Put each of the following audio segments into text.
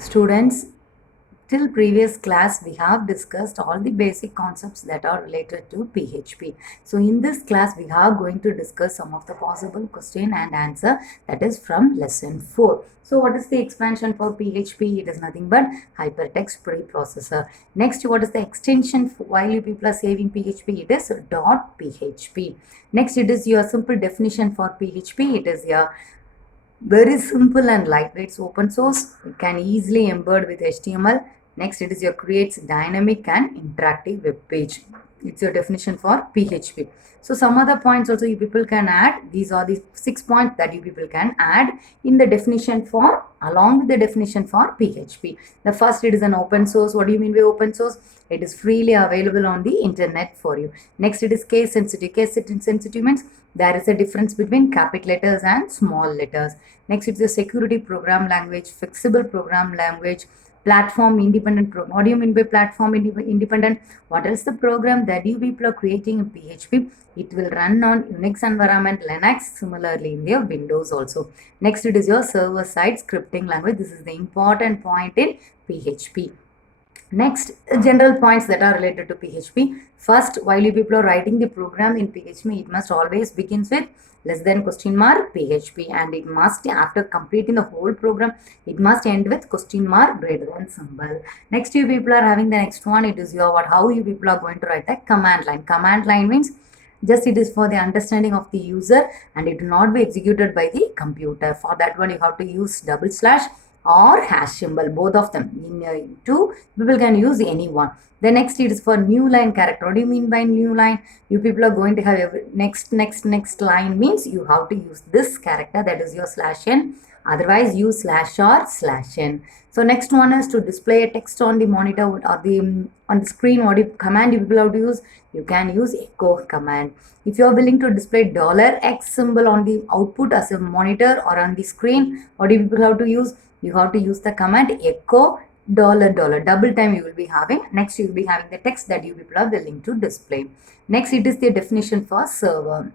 Students, till previous class we have discussed all the basic concepts that are related to PHP. So in this class we are going to discuss some of the possible question and answer that is from lesson 4. So what is the expansion for PHP? It is nothing but hypertext preprocessor. Next, what is the extension while you people are saving PHP? It is .php. Next, it is your simple definition for PHP. It is your very simple and lightweight. It's open source. It can easily embed with HTML. Next, it is your creates dynamic and interactive web page. It's your definition for PHP. So some other points also you people can add. These are the 6 points that you people can add in the definition for along with the definition for PHP. The first, it is an open source. What do you mean by open source? It is freely available on the internet for you. Next, it is case sensitive. Case sensitive means there is a difference between capital letters and small letters. Next, it's a security program language, flexible program language, platform independent program. What do you mean by platform independent? What is the program that you people are creating in PHP? It will run on Unix environment, Linux, similarly in your Windows also. Next, it is your server-side scripting language. This is the important point in PHP. Next, general points that are related to PHP. First, while you people are writing the program in PHP, it must always begins with less than question mark PHP, and it must, after completing the whole program, it must end with question mark greater than symbol. Next, you people are having the next one. It is your how you people are going to write a command line. Command line means just it is for the understanding of the user and it will not be executed by the computer. For that one, you have to use double slash or hash symbol, both of them. In two, people can use any one. The next, it is for new line character. What do you mean by new line? You people are going to have every next line means you have to use this character, that is your slash n. Otherwise, use slash or slash n. So next one is to display a text on the monitor or the on the screen. What command you people have to use? You can use echo command. If you are willing to display $X symbol on the output as a monitor or on the screen, what do you people have to use? You have to use the command echo $. Double time you will be having. Next, you will be having the text that you people are willing to display. Next, it is the definition for server.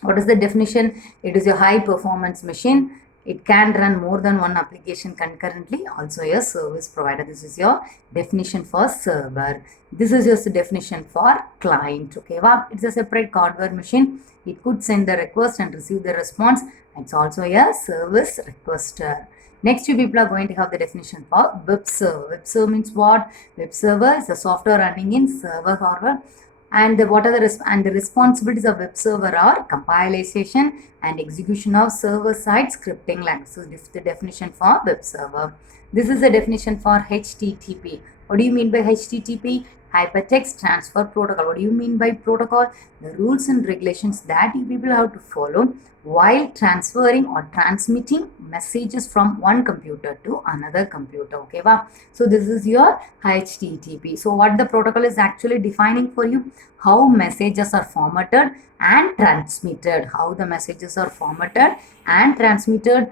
What is the definition? It is a high performance machine. It can run more than one application concurrently. Also a service provider. This is your definition for server. This is just the definition for client. Okay, well, it's a separate hardware machine. It could send the request and receive the response. It's also a service requester. Next, you people are going to have the definition for web server. Web server means what? Web server is a software running in server hardware. And what are the responsibilities of web server are compilation and execution of server-side scripting language. So this is the definition for web server. This is the definition for HTTP. What do you mean by HTTP? Hypertext Transfer Protocol. What do you mean by protocol? The rules and regulations that you people have to follow while transferring or transmitting messages from one computer to another computer. Okay, wow. So this is your HTTP. So what the protocol is actually defining for you? How messages are formatted and transmitted. How the messages are formatted and transmitted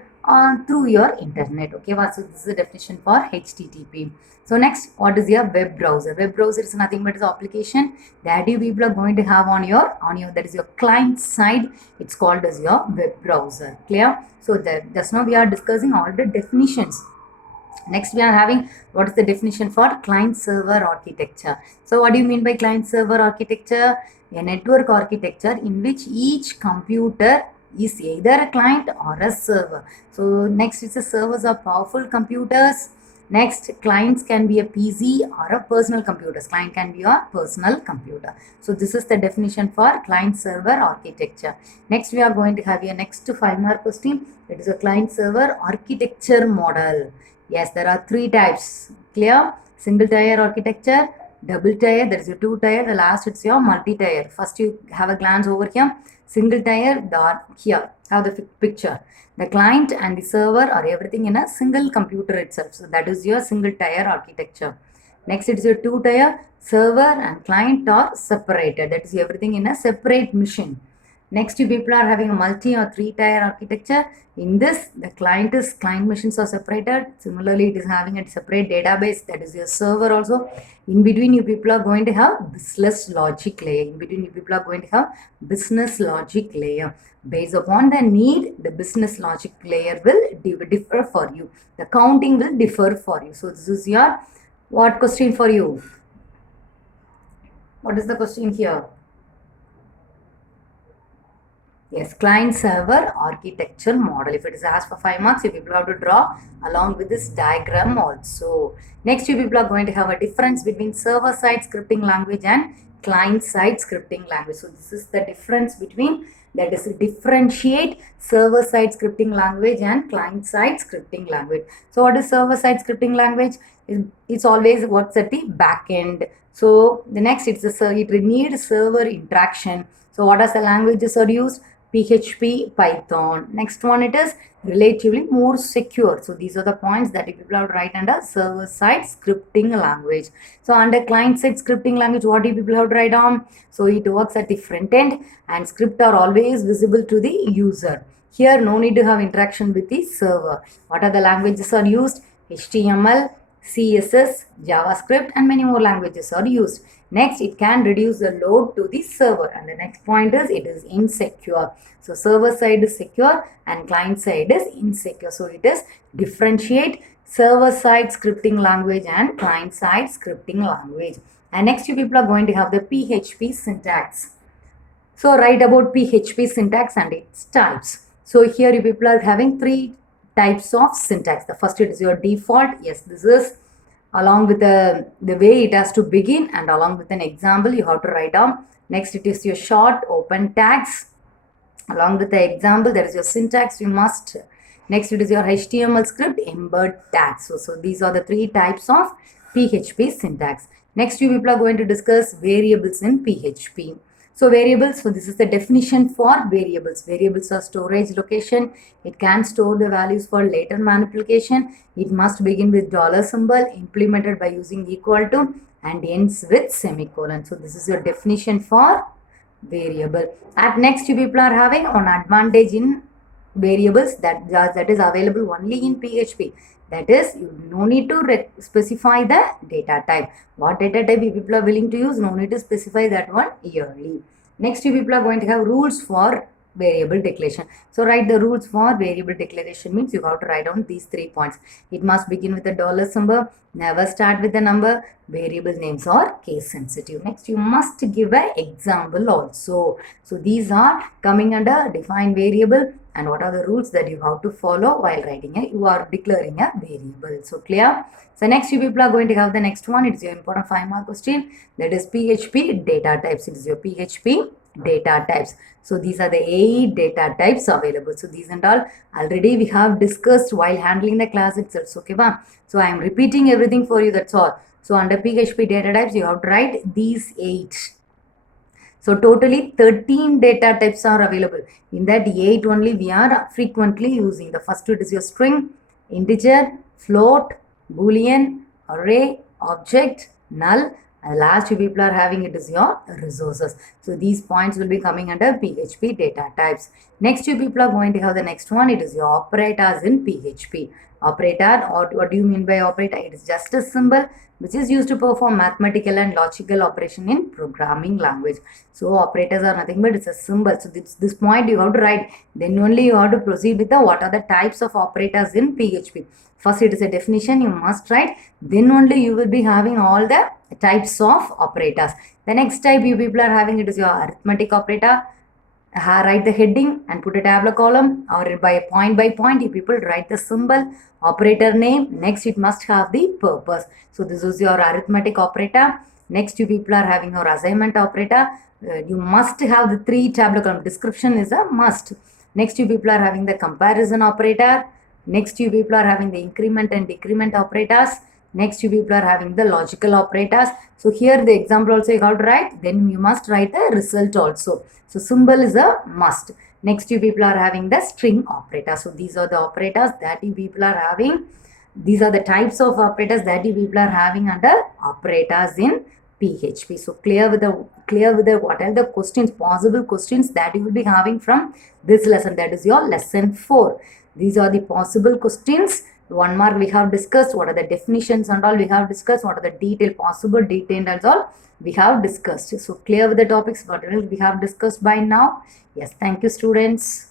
through your internet. Okay, wow. So this is the definition for HTTP. So next, what is your web browser? Web browser is nothing but an application that you people are going to have on your that is your client side. It's called as your web browser. Clear? So just now we are discussing all the definitions. Next, we are having what is the definition for client server architecture. So what do you mean by client server architecture? A network architecture in which each computer is either a client or a server. So next is the servers are powerful computers. Next, clients can be a PC or a personal computer. Client can be a personal computer. So this is the definition for client server architecture. Next, we are going to have a next 5-mark question. It is a client server architecture model. Yes, there are 3 types. Clear? Single tier architecture, double tier, there is a 2 tier, the last it's your multi-tier. First you have a glance over here. Single tier, here, have the picture. The client and the server are everything in a single computer itself. So that is your single tier architecture. Next, it is your 2 tier, server and client are separated. That is everything in a separate machine. Next, you people are having a multi or three-tier architecture. In this, the client machines are separated. Similarly, it is having a separate database, that is your server also. In between, you people are going to have business logic layer. In between, you people are going to have business logic layer. Based upon the need, the business logic layer will differ for you. The counting will differ for you. So this is your what question for you? What is the question here? Yes, client server architecture model. If it is asked for 5 marks, you people have to draw along with this diagram also. Next, you people are going to have a difference between server side scripting language and client side scripting language. So this is the difference between, that is, differentiate server side scripting language and client side scripting language. So what is server side scripting language? It's always works at the back end. So the next, it needs server interaction. So what are the languages are used? PHP, Python. Next one, it is relatively more secure. So these are the points that people have to write under server-side scripting language. So under client-side scripting language, what do people have to write on? So it works at the front end and script are always visible to the user. Here, no need to have interaction with the server. What are the languages are used? HTML, CSS, JavaScript, and many more languages are used. Next, it can reduce the load to the server. And the next point is, it is insecure. So server side is secure and client side is insecure. So it is differentiate server side scripting language and client side scripting language. And next, you people are going to have the PHP syntax. So write about PHP syntax and its types. So here you people are having 3 types of syntax. The first, it is your default. Yes, this is along with the way it has to begin, and along with an example you have to write down. Next, it is your short open tags. Along with the example, there is your syntax you must. Next, it is your HTML script embed tags. So these are the 3 types of PHP syntax. Next, you people are going to discuss variables in PHP. So variables, so this is the definition for variables. Variables are storage location. It can store the values for later manipulation. It must begin with dollar symbol, implemented by using equal to, and ends with semicolon. So this is your definition for variable. At next, you people are having an advantage in variables that is available only in PHP. That is, you no need to specify the data type. What data type you people are willing to use, no need to specify that one yearly. Next, you people are going to have rules for variable declaration. So write the rules for variable declaration means you have to write down these 3 points. It must begin with a dollar symbol, never start with a number, variable names are case sensitive. Next, you must give an example also. So these are coming under define variable, and what are the rules that you have to follow while you are declaring a variable. So clear? So next, you people are going to have the next one. It's your important 5-mark question, that is PHP data types. It is your PHP data types. So these are the 8 data types available. So these and all already we have discussed while handling the class itself. Okay, ba? So I am repeating everything for you, that's all. So under PHP data types, you have to write these 8. So totally 13 data types are available. In that 8 only we are frequently using. The first it is your string, integer, float, boolean, array, object, null. And last you people are having it is your resources. So these points will be coming under PHP data types. Next, you people are going to have the next one. It is your operators in PHP. Operator, or what do you mean by operator? It is just a symbol which is used to perform mathematical and logical operation in programming language. So operators are nothing but it's a symbol. So this point you have to write. Then only you have to proceed with the what are the types of operators in PHP. First, it is a definition you must write. Then only you will be having all the types of operators. The next type you people are having, it is your arithmetic operator. Write the heading and put a tabular column, or by point you people write the symbol, operator name. Next, it must have the purpose. So this is your arithmetic operator. Next, you people are having your assignment operator. You must have the 3 tabular column. Description is a must. Next, you people are having the comparison operator. Next, you people are having the increment and decrement operators. Next, you people are having the logical operators. So here the example also you have to write. Then you must write the result also. So symbol is a must. Next, you people are having the string operator. So these are the operators that you people are having. These are the types of operators that you people are having under operators in PHP. So clear with the what are the questions, possible questions that you will be having from this lesson. That is your lesson 4. These are the possible questions. 1 mark we have discussed. What are the definitions and all we have discussed. What are the possible detailed and all we have discussed. So clear with the topics whatever we have discussed by now. Yes, thank you students.